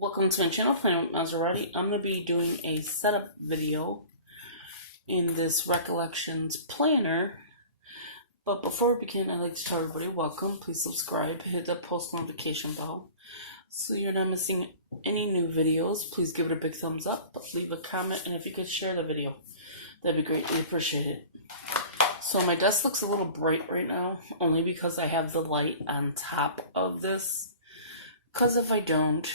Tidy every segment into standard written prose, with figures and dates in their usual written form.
Welcome to my channel, Monserrate. I'm going to be doing a setup video in this Recollections planner. But before we begin, I'd like to tell everybody welcome. Please subscribe, hit the post notification bell so you're not missing any new videos. Please give it a big thumbs up, leave a comment, and if you could share the video, that'd be greatly appreciated. So my desk looks a little bright right now, only because I have the light on top of this. Because if I don't,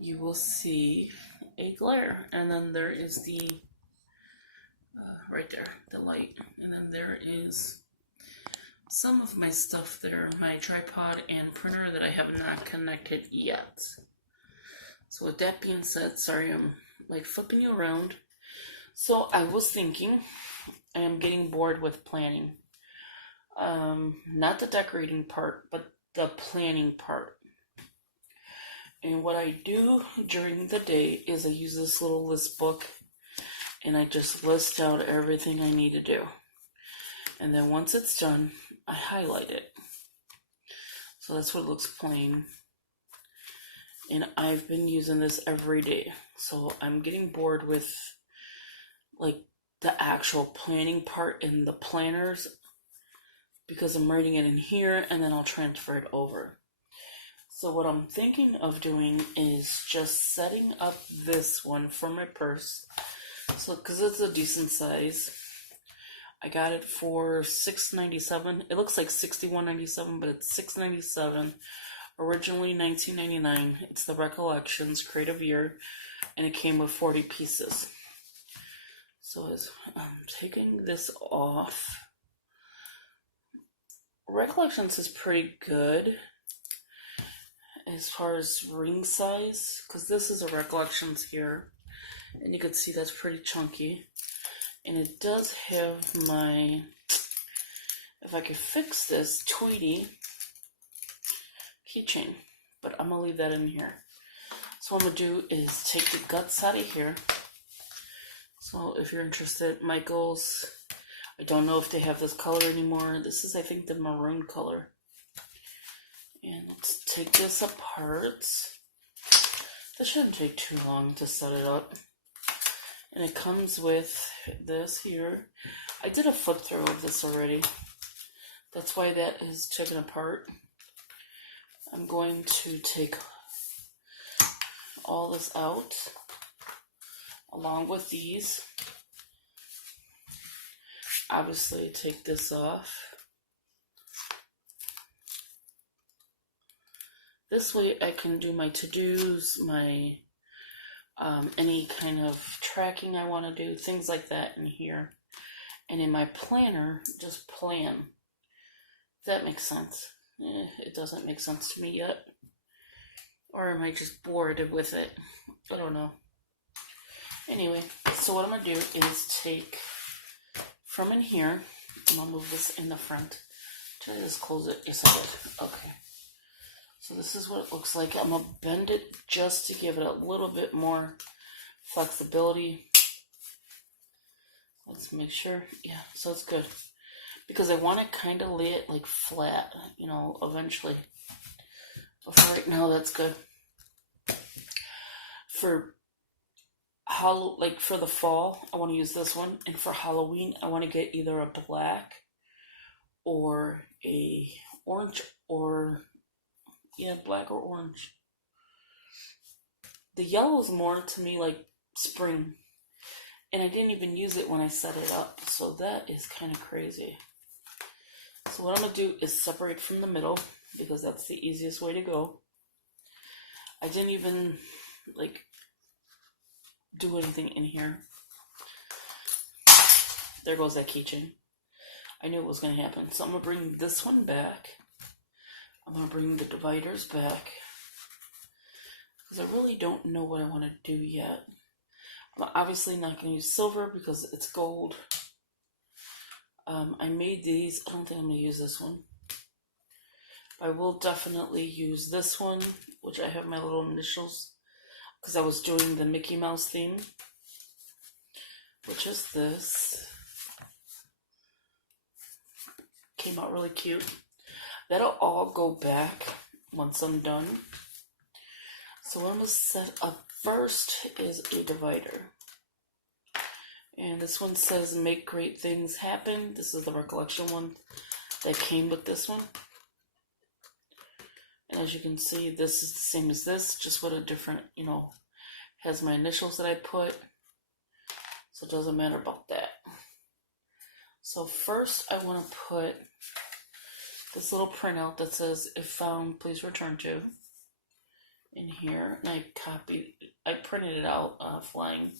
you will see a glare, and then there is the right there, the light, and then there is some of my stuff there, my tripod and printer that I have not connected yet. So with that being said, sorry I'm like flipping you around. So I was thinking, I am getting bored with planning, not the decorating part, but the planning part. And what I do during the day is I use this little list book and I just list out everything I need to do. And then once it's done, I highlight it. So that's what it looks plain. And I've been using this every day. So I'm getting bored with like the actual planning part in the planners because I'm writing it in here and then I'll transfer it over. So what I'm thinking of doing is just setting up this one for my purse. So, because it's a decent size. I got it for $6.97. It looks like $61.97, but it's $6.97. Originally $19.99. It's the Recollections Creative Year, and it came with 40 pieces. So as I'm taking this off, Recollections is pretty good as far as ring size, because this is a Recollections here, and you can see that's pretty chunky, and it does have my, if I could fix this, Tweety keychain, but I'm gonna leave that in here. So what I'm gonna do is take the guts out of here. So if you're interested, Michael's, I don't know if they have this color anymore. This is, I think, the maroon color. And let's take this apart. This shouldn't take too long to set it up. And it comes with this here. I did a flip through of this already. That's why that is taken apart. I'm going to take all this out along with these. Obviously, take this off. This way I can do my to-dos, my any kind of tracking I want to do, things like that in here. And in my planner, just plan. If that makes sense. It doesn't make sense to me yet. Or am I just bored with it? I don't know. Anyway, so what I'm going to do is take from in here, and I'll move this in the front. Try to just close it. Yes, I did. Okay. So this is what it looks like. I'm going to bend it just to give it a little bit more flexibility. Let's make sure. Yeah, so it's good. Because I want to kind of lay it like flat, you know, eventually. But for right now, that's good. For for the fall, I want to use this one. And for Halloween, I want to get either a black or a orange or... yeah, black or orange. The yellow is more to me like spring. And I didn't even use it when I set it up. So that is kind of crazy. So what I'm going to do is separate from the middle, because that's the easiest way to go. I didn't even like do anything in here. There goes that keychain. I knew it was going to happen. So I'm going to bring this one back. I'm going to bring the dividers back, because I really don't know what I want to do yet. I'm obviously not going to use silver because it's gold. I made these. I don't think I'm going to use this one. I will definitely use this one, which I have my little initials, because I was doing the Mickey Mouse theme, which is this. Came out really cute. That'll all go back once I'm done. So what I'm going to set up first is a divider. And this one says make great things happen. This is the Recollection one that came with this one. And as you can see, this is the same as this, just with a different, has my initials that I put. So it doesn't matter about that. So first I want to put this little printout that says, if found, please return to, in here. And I printed it out offline.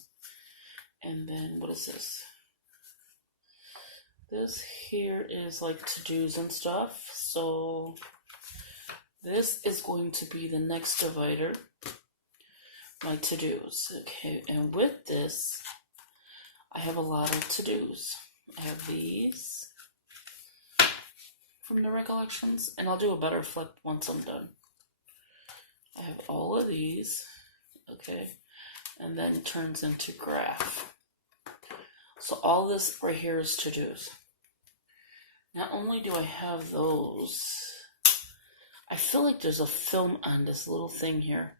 And then what is this? This here is like to-dos and stuff. So this is going to be the next divider, my to-dos. Okay, and with this, I have a lot of to-dos. I have these from the Recollections, and I'll do a better flip once I'm done. I have all of these, okay, and then it turns into graph. So all this right here is to-dos. Not only do I have those, I feel like there's a film on this little thing here.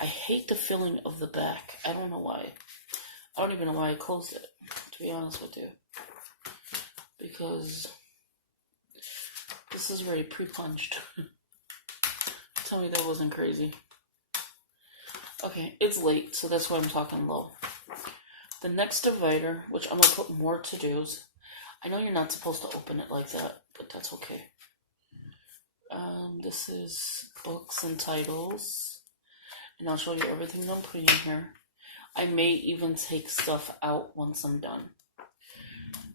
I hate the feeling of the back. I don't know why. I don't even know why I closed it, to be honest with you. Because this is already pre-punched. Tell me that wasn't crazy. Okay, it's late, so that's why I'm talking low. The next divider, which I'm going to put more to-dos. I know you're not supposed to open it like that, but that's okay. This is books and titles. And I'll show you everything I'm putting in here. I may even take stuff out once I'm done.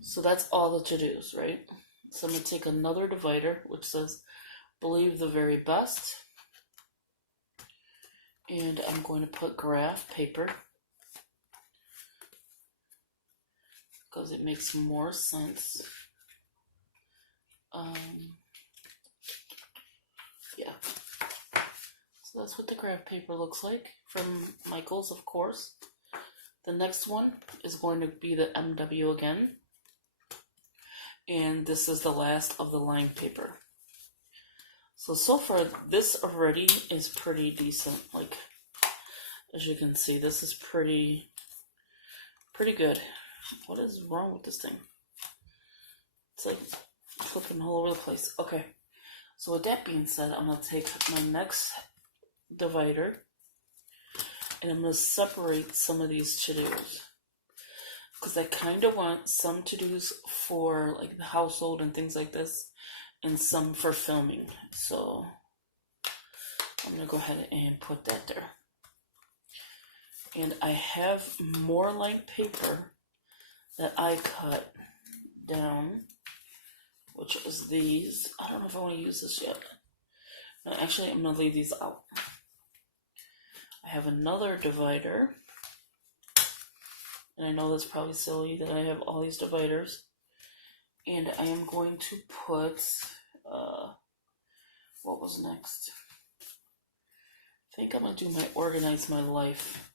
So that's all the to-dos, right? So I'm going to take another divider, which says, believe the very best. And I'm going to put graph paper, because it makes more sense. Yeah. So that's what the graph paper looks like from Michael's, of course. The next one is going to be the MW again. And this is the last of the line paper. So far, this already is pretty decent. Like, as you can see, this is pretty good. What is wrong with this thing? It's like flipping all over the place. Okay. So with that being said, I'm going to take my next divider and I'm going to separate some of these to-dos. Because I kind of want some to-dos for like the household and things like this, and some for filming. So I'm going to go ahead and put that there. And I have more lined paper that I cut down, which is these. I don't know if I want to use this yet. No, actually, I'm going to leave these out. I have another divider. And I know that's probably silly that I have all these dividers. And I am going to put, what was next? I think I'm going to do my organize my life.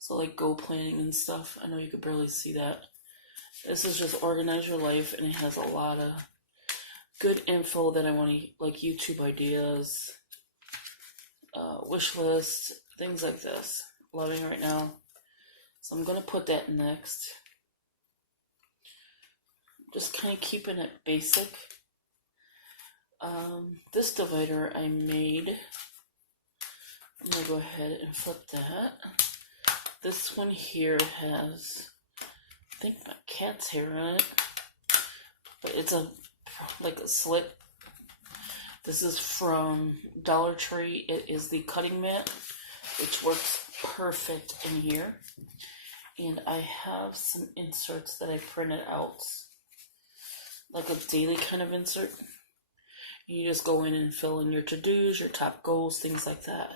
So like goal planning and stuff. I know you could barely see that. This is just organize your life, and it has a lot of good info that I want to, like YouTube ideas, wish list, things like this. Loving right now. So I'm going to put that next. Just kind of keeping it basic. This divider I made. I'm going to go ahead and flip that. This one here has, I think, my cat's hair on it. But it's like a slit. This is from Dollar Tree. It is the cutting mat, which works perfect in here. And I have some inserts that I printed out, like a daily kind of insert. You just go in and fill in your to-dos, your top goals, things like that.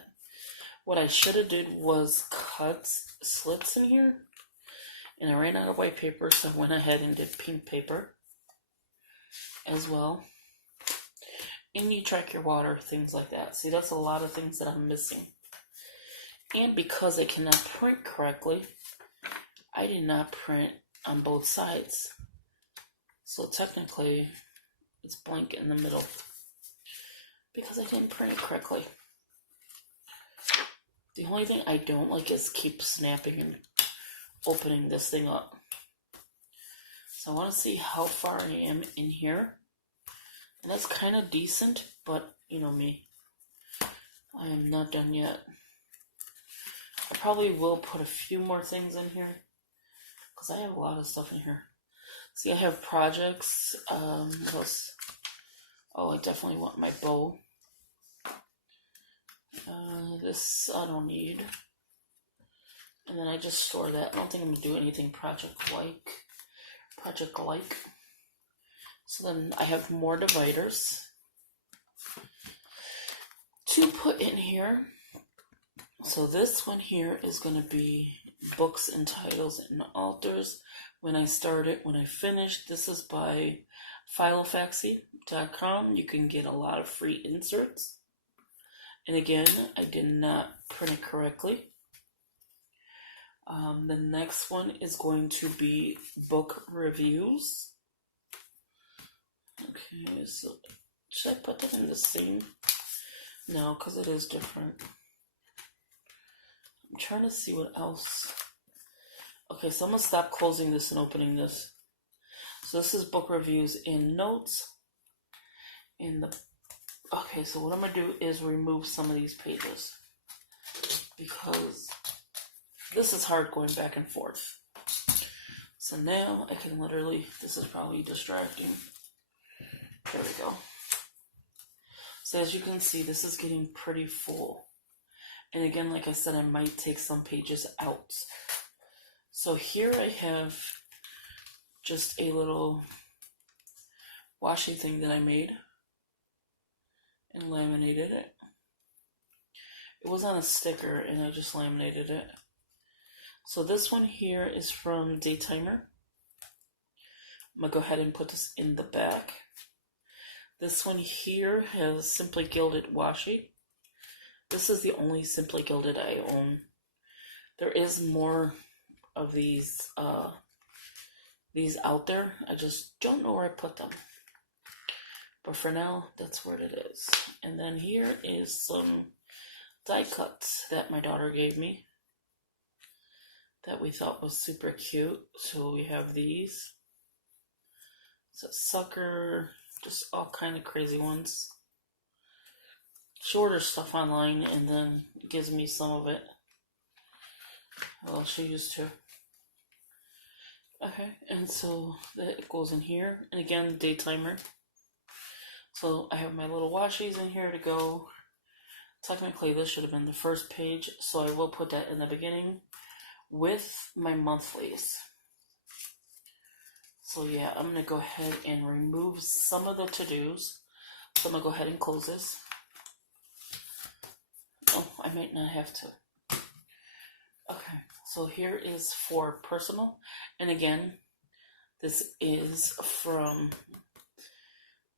What I should have did was cut slits in here, and I ran out of white paper, so I went ahead and did pink paper as well. And you track your water, things like that. See, that's a lot of things that I'm missing. And because I cannot print correctly, I did not print on both sides. So technically, it's blank in the middle because I didn't print it correctly. The only thing I don't like is keep snapping and opening this thing up. So I want to see how far I am in here. And that's kind of decent, but you know me. I am not done yet. I probably will put a few more things in here because I have a lot of stuff in here. See, I have projects. What else? Oh, I definitely want my bow. This I don't need. And then I just store that. I don't think I'm going to do anything project-like. So then I have more dividers to put in here. So this one here is going to be books and titles and authors. When I start it, when I finish, this is by filofaxy.com. You can get a lot of free inserts. And again, I did not print it correctly. The next one is going to be book reviews. Okay, so should I put that in the same? No, because it is different. I'm trying to see what else. Okay, so I'm going to stop closing this and opening this. So this is book reviews in notes. Okay, so what I'm going to do is remove some of these pages. Because this is hard going back and forth. So now I can literally, this is probably distracting. There we go. So as you can see, this is getting pretty full. And again, like I said, I might take some pages out. So here I have just a little washi thing that I made and laminated it. It was on a sticker and I just laminated it. So this one here is from Daytimer. I'm going to go ahead and put this in the back. This one here has Simply Gilded washi. This is the only Simply Gilded I own. There is more of these out there. I just don't know where I put them. But for now, that's where it is. And then here is some die cuts that my daughter gave me that we thought was super cute. So we have these. It's a sucker, just all kind of crazy ones. Shorter stuff online, and then it gives me some of it. Well, she used to. Okay, and so that goes in here. And again, Daytimer. So I have my little washies in here to go. Technically, this should have been the first page, so I will put that in the beginning with my monthlies. So yeah, I'm going to go ahead and remove some of the to-dos. So I'm going to go ahead and close this. Oh, I might not have to. Okay, so here is for personal. And again, this is from,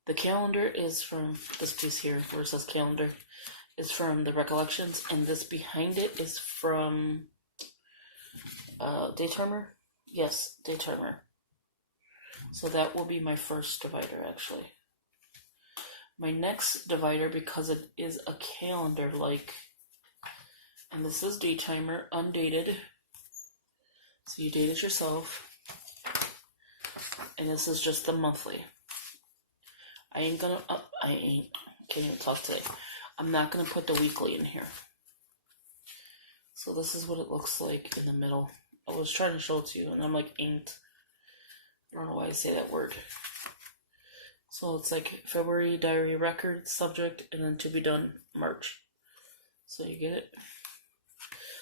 the calendar is from, this piece here where it says calendar is from the Recollections. And this behind it is from Daytimer. Yes, Daytimer. So that will be my first divider, actually. My next divider, because it is a calendar, like, and this is Daytimer, undated. So you date it yourself. And this is just the monthly. Can't even talk today. I'm not gonna put the weekly in here. So this is what it looks like in the middle. I was trying to show it to you, and I'm like inked. I don't know why I say that word. So it's like February diary record, subject, and then to be done March. So you get it?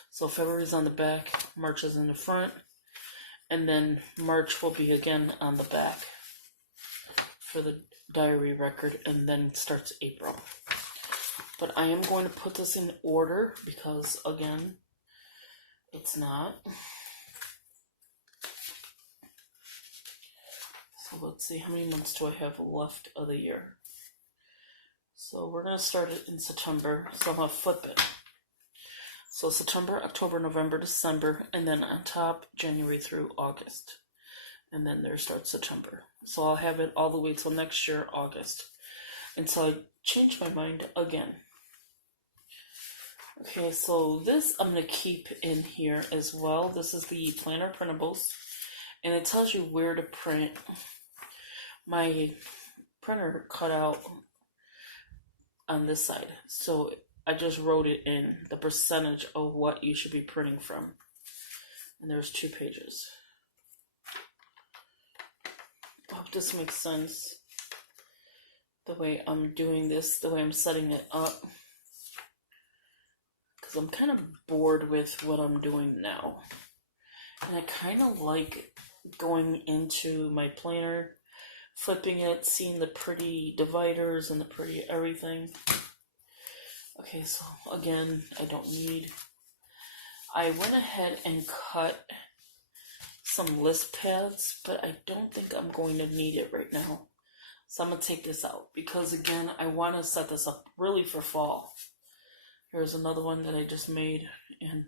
So February's on the back, March is in the front, and then March will be again on the back for the diary record, and then starts April. But I am going to put this in order because, again, it's not. So let's see, how many months do I have left of the year? So we're going to start it in September, so I'm going to flip it. So September, October, November, December, and then on top, January through August. And then there starts September. So I'll have it all the way till next year, August. And so I changed my mind again. Okay, so this I'm going to keep in here as well. This is the planner printables, and it tells you where to print. My printer cut out on this side, so I just wrote it in the percentage of what you should be printing from. And there's 2 pages. I hope this makes sense, the way I'm doing this, the way I'm setting it up. Because I'm kind of bored with what I'm doing now. And I kind of like going into my planner, flipping it, seeing the pretty dividers and the pretty everything. Okay, so again, I don't need... I went ahead and cut some list pads, but I don't think I'm going to need it right now. So I'm going to take this out because, again, I want to set this up really for fall. Here's another one that I just made, and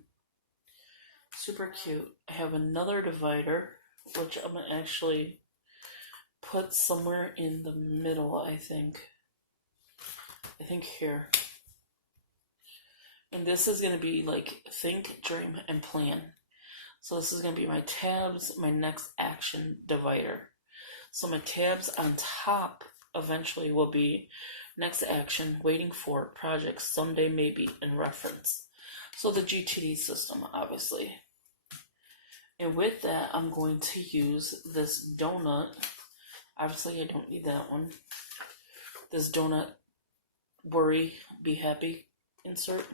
super cute. I have another divider, which I'm going to actually put somewhere in the middle, I think. I think here. And this is going to be like think, dream, and plan. So this is going to be my tabs, my next action divider. So my tabs on top eventually will be next action, waiting for, projects, someday maybe, and reference. So the GTD system, obviously. And with that, I'm going to use this donut. Obviously, I don't need that one. This donut worry, be happy insert,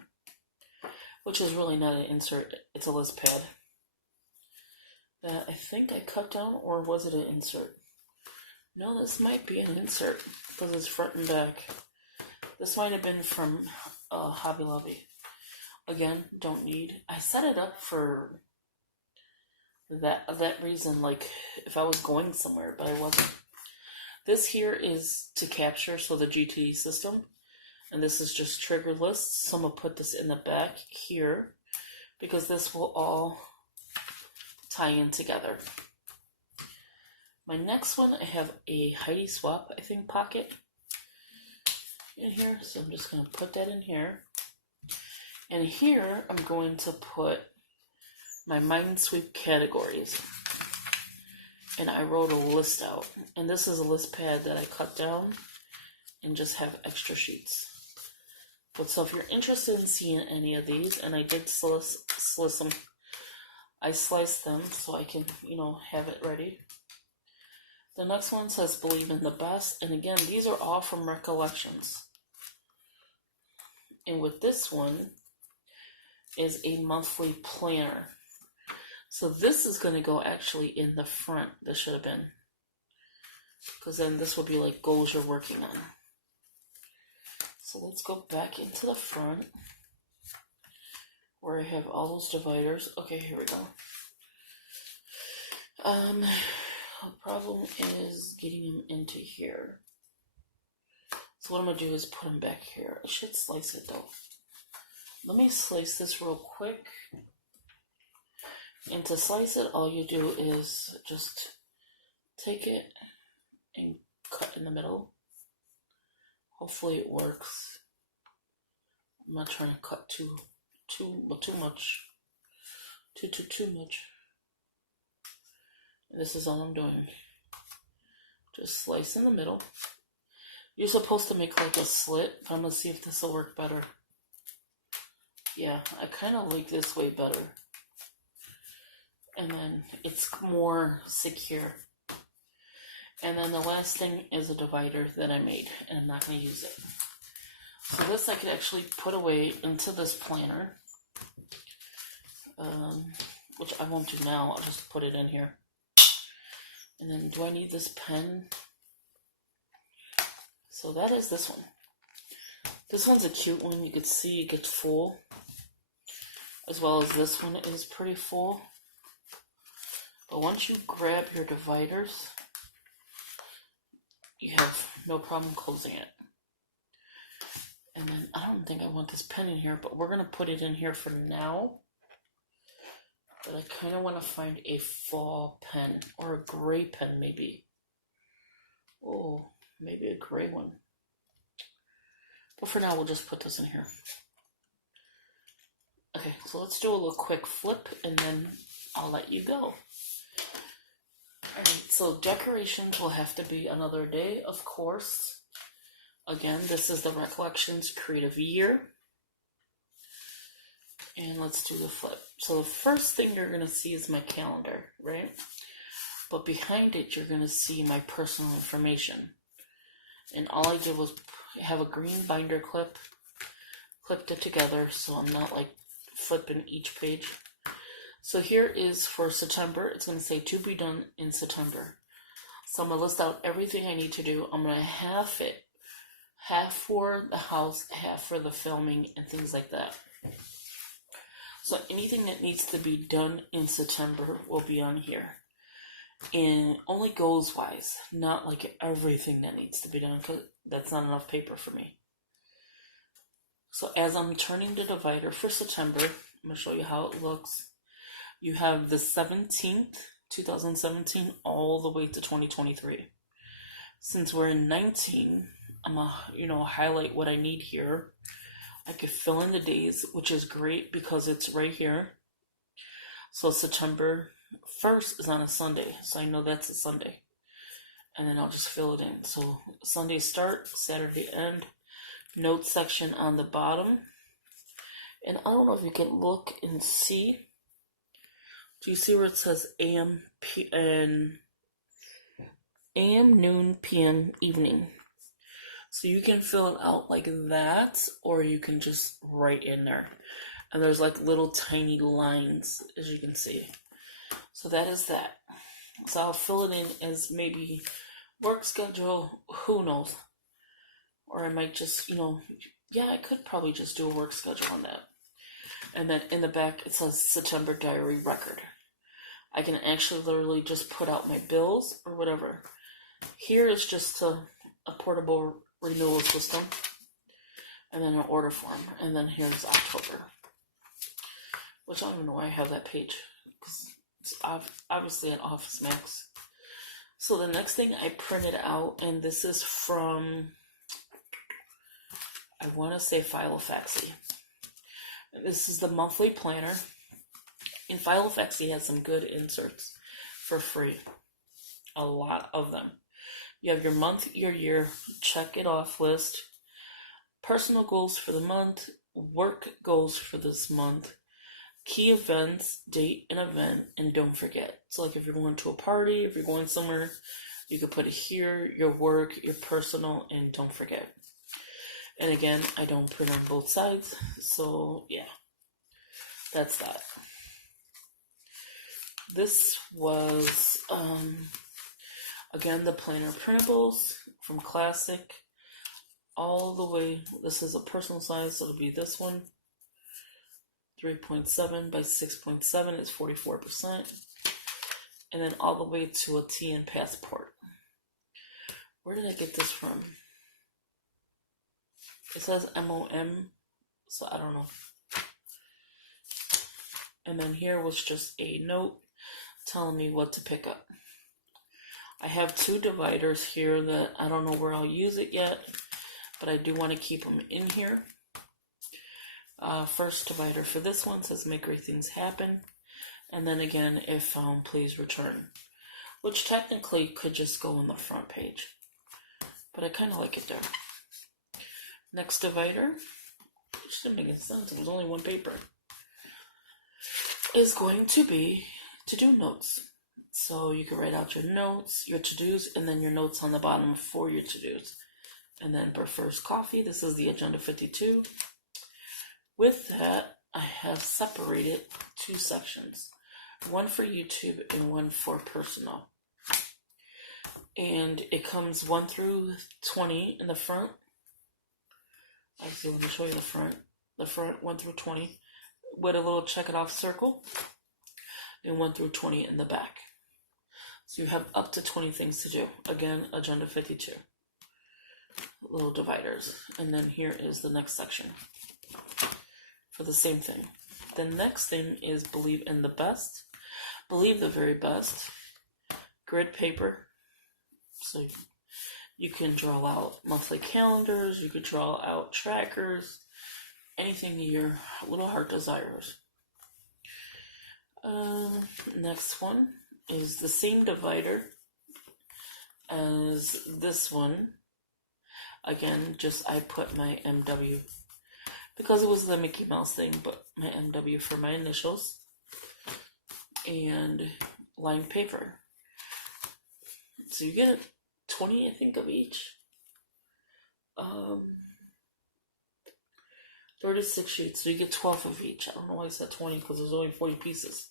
which is really not an insert. It's a list pad that I think I cut down, or was it an insert? No, this might be an insert because it's front and back. This might have been from Hobby Lobby. Again, don't need. I set it up for that reason, like if I was going somewhere, but I wasn't. This here is to capture, so the GTD system, and this is just trigger lists. So I'm gonna put this in the back here because this will all tie in together. My next one, I have a Heidi Swap, I think, pocket in here. So I'm just going to put that in here. And here, I'm going to put my Minesweep categories. And I wrote a list out. And this is a list pad that I cut down and just have extra sheets. But so if you're interested in seeing any of these, and I did slice them, I sliced them so I can, have it ready. The next one says believe in the best. And again, these are all from Recollections. And with this one is a monthly planner. So this is going to go actually in the front. This should have been. Because then this will be like goals you're working on. So let's go back into the front where I have all those dividers. Okay, here we go. The problem is getting them into here. So what I'm going to do is put them back here. I should slice it though. Let me slice this real quick. And to slice it, all you do is just take it and cut in the middle. Hopefully it works. I'm not trying to cut too much. Too much. And this is all I'm doing. Just slice in the middle. You're supposed to make like a slit, but I'm going to see if this will work better. Yeah, I kind of like this way better. And then it's more secure. And then the last thing is a divider that I made, and I'm not going to use it. So this I could actually put away into this planner, which I won't do now. I'll just put it in here. And then do I need this pen? So that is this one. This one's a cute one. You can see it gets full. As well as this one is pretty full. But once you grab your dividers, you have no problem closing it. And then I don't think I want this pen in here, but we're going to put it in here for now. But I kind of want to find a fall pen or a gray pen maybe. Oh, maybe a gray one. But for now, we'll just put this in here. Okay, so let's do a little quick flip and then I'll let you go. Alright, so decorations will have to be another day, of course. Again, this is the Recollections Creative Year. And let's do the flip. So the first thing you're going to see is my calendar, right? But behind it, you're going to see my personal information. And all I did was have a green binder clip, clipped it together so I'm not like flipping each page. So here is for September. It's going to say to be done in September. So I'm going to list out everything I need to do. I'm going to half it. Half for the house, half for the filming and things like that. So anything that needs to be done in September will be on here. And only goals wise, not like everything that needs to be done, because that's not enough paper for me. So as I'm turning the divider for September, I'm going to show you how it looks. You have the 17th, 2017, all the way to 2023. Since we're in 19, I'm going to, highlight what I need here. I could fill in the days, which is great because it's right here. So September 1st is on a Sunday, so I know that's a Sunday. And then I'll just fill it in. So Sunday start, Saturday end, notes section on the bottom. And I don't know if you can look and see. Do you see where it says AM, noon, PM, evening? So you can fill it out like that, or you can just write in there. And there's like little tiny lines, as you can see. So that is that. So I'll fill it in as maybe work schedule, who knows. Or I might just, I could probably just do a work schedule on that. And then in the back, it says September diary record. I can actually literally just put out my bills or whatever. Here is just a portable renewal system, and then an order form, and then here's October, which I don't even know why I have that page, because it's obviously an Office Max. So the next thing I printed out, and this is from, I want to say Filofaxy. This is the monthly planner, and Filofaxy has some good inserts for free, a lot of them. You have your month, your year, check it off list, personal goals for the month, work goals for this month, key events, date and event, and don't forget. So like if you're going to a party, if you're going somewhere, you could put it here, your work, your personal, and don't forget. And again, I don't print on both sides, so yeah, that's that. This was, again, the planner printables from Classic all the way. This is a personal size, so it'll be this one. 3.7 by 6.7 is 44%. And then all the way to a TN Passport. Where did I get this from? It says MOM, so I don't know. And then here was just a note telling me what to pick up. I have two dividers here that I don't know where I'll use it yet, but I do want to keep them in here. First divider for this one says make great things happen. And then again, if found, please return. Which technically could just go on the front page. But I kind of like it there. Next divider, which didn't make any sense, it was only one paper, is going to be to-do notes. So you can write out your notes, your to-dos, and then your notes on the bottom for your to-dos. And then prefers coffee. This is the Agenda 52. With that, I have separated two sections. One for YouTube and one for personal. And it comes 1 through 20 in the front. Actually, let me show you the front. The front 1 through 20 with a little check it off circle. And 1 through 20 in the back. So you have up to 20 things to do. Again, Agenda 52. Little dividers. And then here is the next section for the same thing. The next thing is believe in the best. Believe the very best. Grid paper. So you can draw out monthly calendars. You could draw out trackers. anything your little heart desires. Next one is the same divider as this one. Again, just I put my MW because it was the Mickey Mouse thing, but my MW for my initials and lined paper. So you get 20, I think, of each. 36 sheets, so you get 12 of each. I don't know why I said 20 because there's only 40 pieces.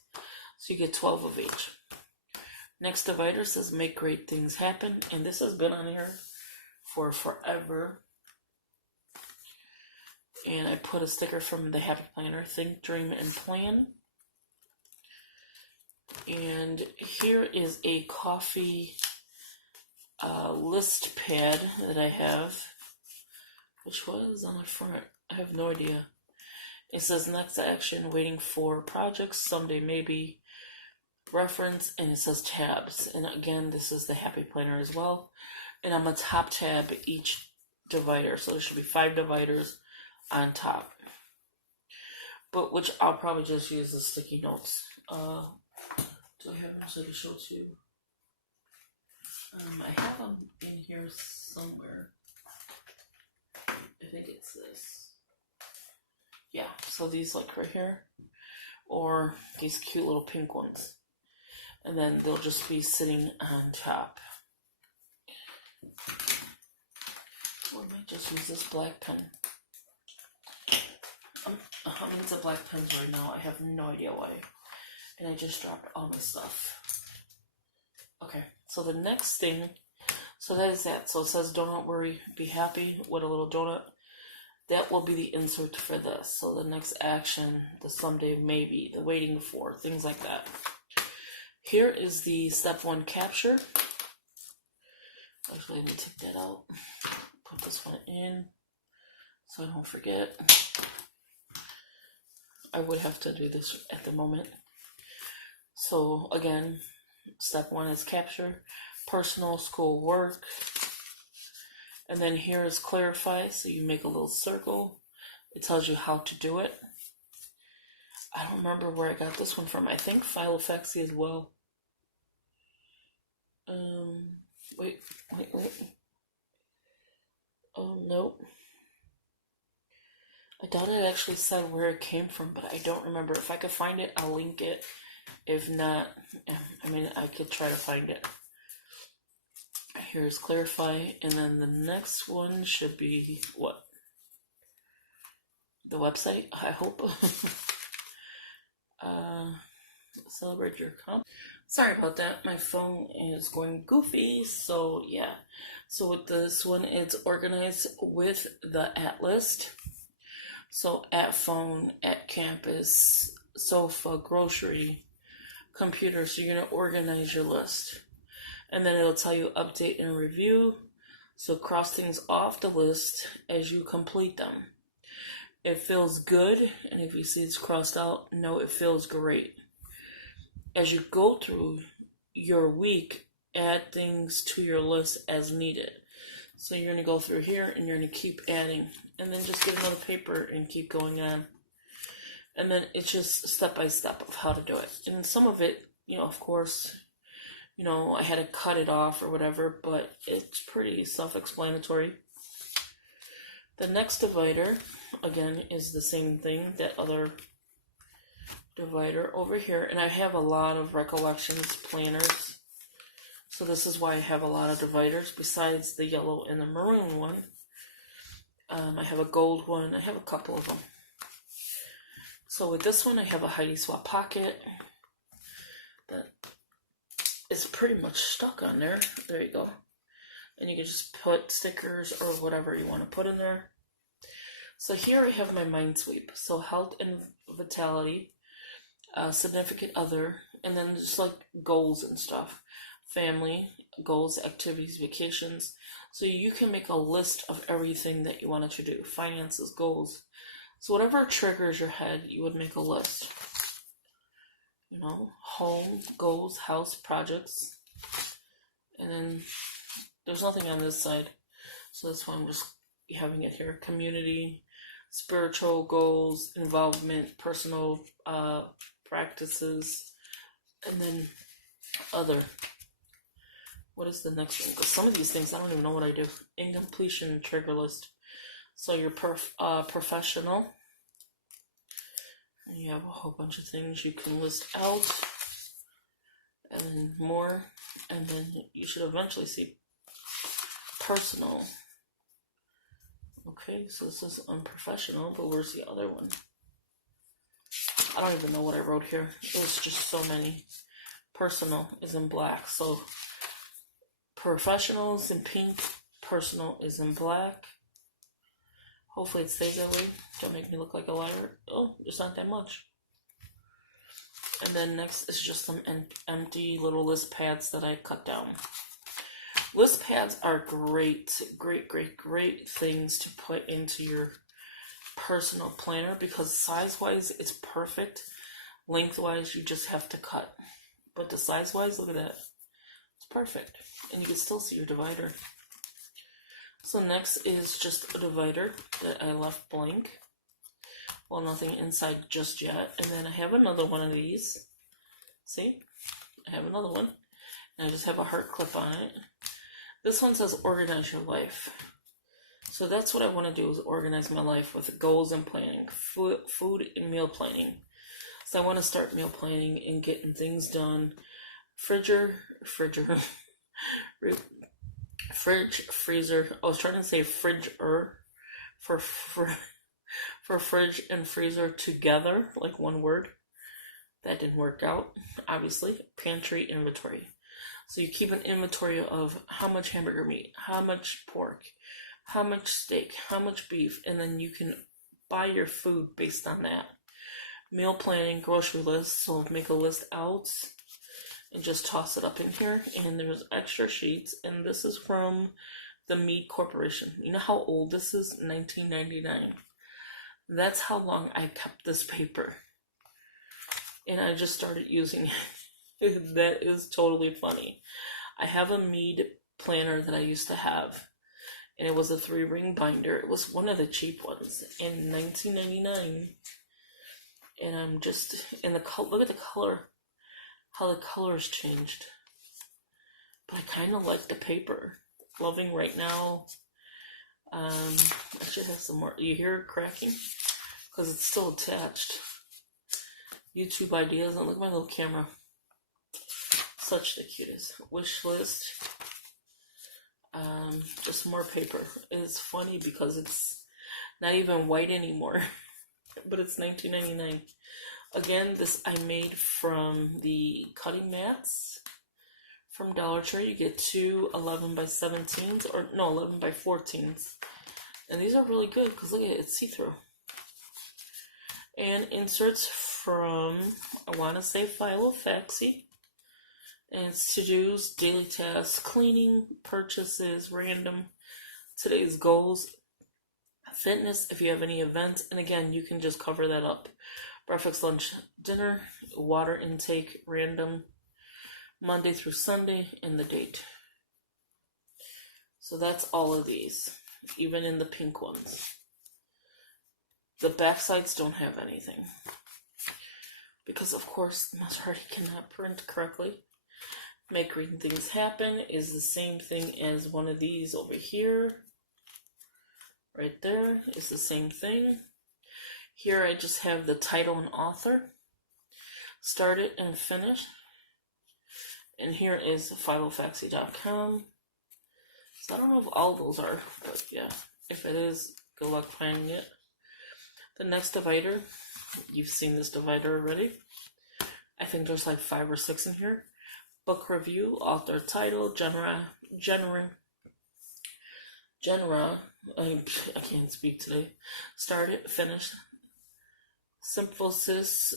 So you get 12 of each. Next divider says make great things happen, and this has been on here for forever. And I put a sticker from the Happy Planner, Think, Dream, and Plan. And here is a coffee list pad that I have, which was on the front. I have no idea. It says next action, waiting for projects, someday maybe, reference, and it says tabs. And again, this is the Happy Planner as well. And I'm going to top tab each divider, so there should be 5 dividers on top. But which I'll probably just use the sticky notes. Do I have them so to show to you? I have them in here somewhere. I think it's this. Yeah, so these like right here, or these cute little pink ones. And then they'll just be sitting on top. Or I might just use this black pen. I'm into black pens right now. I have no idea why. And I just dropped all my stuff. Okay, so the next thing, so that is that. So it says, don't worry, be happy with a little donut. That will be the insert for this. So the next action, the someday maybe, the waiting for, things like that. Here is the step 1 capture. Actually, let me take that out. Put this one in so I don't forget. I would have to do this at the moment. So again, step 1 is capture, personal, school, work. And then here is clarify, so you make a little circle. It tells you how to do it. I don't remember where I got this one from. I think Filofaxy as well. Wait. Oh, nope. I doubt it actually said where it came from, but I don't remember. If I could find it, I'll link it. If not, I mean, I could try to find it. Here's clarify, and then the next one should be what? The website, I hope. Celebrate your comp. Sorry about that. My phone is going goofy. So yeah. So with this one, it's organized with the at list. So at phone, at campus, sofa, grocery, computer. So you're going to organize your list. And then it'll tell you update and review. So cross things off the list as you complete them. It feels good. And if you see it's crossed out, no, it feels great. As you go through your week, add things to your list as needed. So you're going to go through here and you're going to keep adding. And then just get another paper and keep going on. And then it's just step by step of how to do it. And some of it, of course, I had to cut it off or whatever, but it's pretty self-explanatory. The next divider, again, is the same thing, that other divider over here. And I have a lot of Recollections planners. So this is why I have a lot of dividers besides the yellow and the maroon one. I have a gold one. I have a couple of them. So with this one, I have a Heidi Swap pocket. That is pretty much stuck on there. There you go. And you can just put stickers or whatever you want to put in there. So here I have my mind sweep. So health and vitality, significant other, and then just like goals and stuff. Family, goals, activities, vacations. So you can make a list of everything that you wanted to do. Finances, goals. So whatever triggers your head, you would make a list. Home, goals, house, projects. And then there's nothing on this side. So that's why I'm just having it here. Community, spiritual goals, involvement, personal practices, and then other. What is the next one? Because some of these things I don't even know what I do. Incompletion trigger list. So you're professional. And you have a whole bunch of things you can list out, and then more, and then you should eventually see personal. Okay, so this is unprofessional, but where's the other one? I don't even know what I wrote here. There's just so many. Personal is in black, so professional is in pink, personal is in black. Hopefully it stays that way. Don't make me look like a liar. Oh, there's not that much. And then next is just some empty little list pads that I cut down. List pads are great things to put into your personal planner because size-wise, it's perfect. Length-wise, you just have to cut. But the size-wise, look at that. It's perfect. And you can still see your divider. So next is just a divider that I left blank. Well, nothing inside just yet. And then I have another one of these. See? I have another one. And I just have a heart clip on it. This one says organize your life. So that's what I want to do, is organize my life with goals and planning. Food and meal planning. So I want to start meal planning and getting things done. Fridge, freezer. I was trying to say fridge-er for fridge and freezer together, like one word. That didn't work out, obviously. Pantry inventory. So you keep an inventory of how much hamburger meat, how much pork, how much steak, how much beef, and then you can buy your food based on that. Meal planning, grocery list, so make a list out and just toss it up in here. And there's extra sheets, and this is from the Mead Corporation. You know how old this is? 1999. That's how long I kept this paper. And I just started using it. That is totally funny. I have a Mead planner that I used to have, and it was a 3-ring binder. It was one of the cheap ones in 1999. And I'm just, and look at the color, how the colors changed. But I kind of like the paper. Loving right now. I should have some more. You hear it cracking? Because it's still attached. YouTube ideas. And look at my little camera. Such the cutest. Wish list. Just more paper. It's funny because it's not even white anymore. But it's $19.99. Again, this I made from the cutting mats from Dollar Tree. You get two 11 by 17s, or no, 11 by 14s. And these are really good because look at it, it's see-through. And inserts from, I want to say Philo Faxi. And it's to-dos, daily tasks, cleaning, purchases, random, today's goals, fitness, if you have any events. And again, you can just cover that up. Breakfast, lunch, dinner, water intake, random, Monday through Sunday, and the date. So that's all of these, even in the pink ones. The back sides don't have anything. Because, of course, Monserrate cannot print correctly. Make Green Things Happen is the same thing as one of these over here. Right there is the same thing. Here I just have the title and author. Start it and finish. And here is philofaxi.com. So I don't know if all those are, but yeah. If it is, good luck finding it. The next divider, you've seen this divider already. I think there's like 5 or 6 in here. Book review, author, title, genre. I can't speak today. Start it, finish. Symphosis,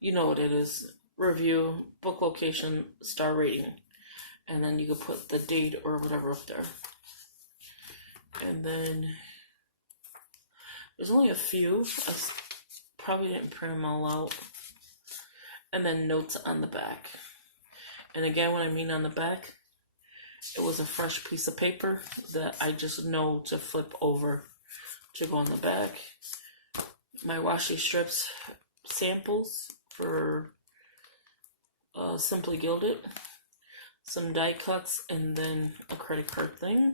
you know what it is. Review, book location, star rating. And then you can put the date or whatever up there. And then there's only a few. I probably didn't print them all out. And then notes on the back. And again, what I mean on the back, it was a fresh piece of paper that I just know to flip over to go on the back. My washi strips samples for Simply Gilded. Some die cuts, and then a credit card thing.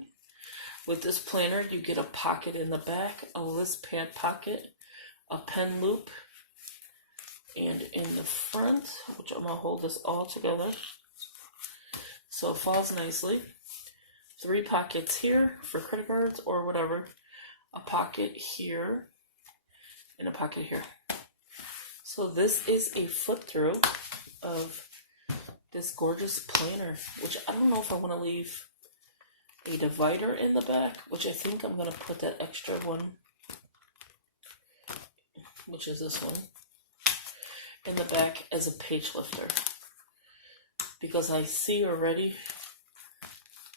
With this planner, you get a pocket in the back, a list pad pocket, a pen loop, and in the front, which I'm going to hold this all together so it falls nicely, 3 pockets here for credit cards or whatever, a pocket here, and a pocket here. So this is a flip through of this gorgeous planner, which I don't know if I want to leave a divider in the back, which I think I'm going to put that extra one, which is this one, in the back as a page lifter, because I see already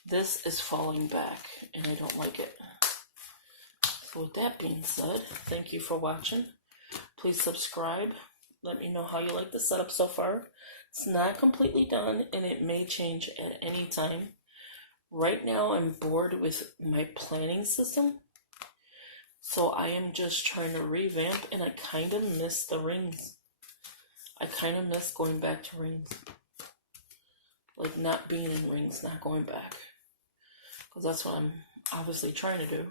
this is falling back and I don't like it. So with that being said, thank you for watching. Please subscribe. Let me know how you like the setup so far. It's not completely done and it may change at any time. Right now I'm bored with my planning system, so I am just trying to revamp, and I kind of miss the rings. I kind of miss going back to rings. Like not being in rings, not going back. Because that's what I'm obviously trying to do.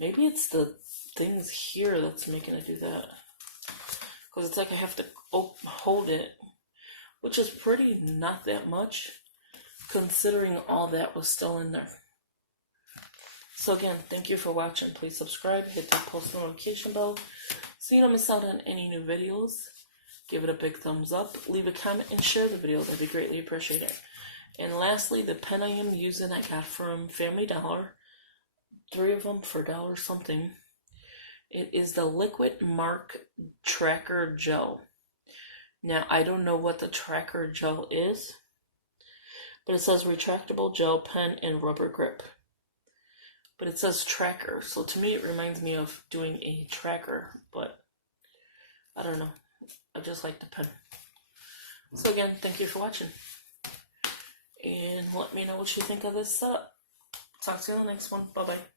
Maybe it's the things here that's making it do that. Because it's like I have to hold it, which is pretty not that much, considering all that was still in there. So again, thank you for watching. Please subscribe, hit that post notification bell so you don't miss out on any new videos. Give it a big thumbs up, leave a comment, and share the video. That'd be greatly appreciated. And lastly, the pen I am using I got from Family Dollar. 3 of them for $1 something. It is the Liquid Mark Tracker Gel. Now, I don't know what the Tracker Gel is, but it says retractable gel pen and rubber grip. But it says tracker, so to me it reminds me of doing a tracker, but I don't know. I just like the pen. So again, thank you for watching. And let me know what you think of this setup. Talk to you on the next one. Bye-bye.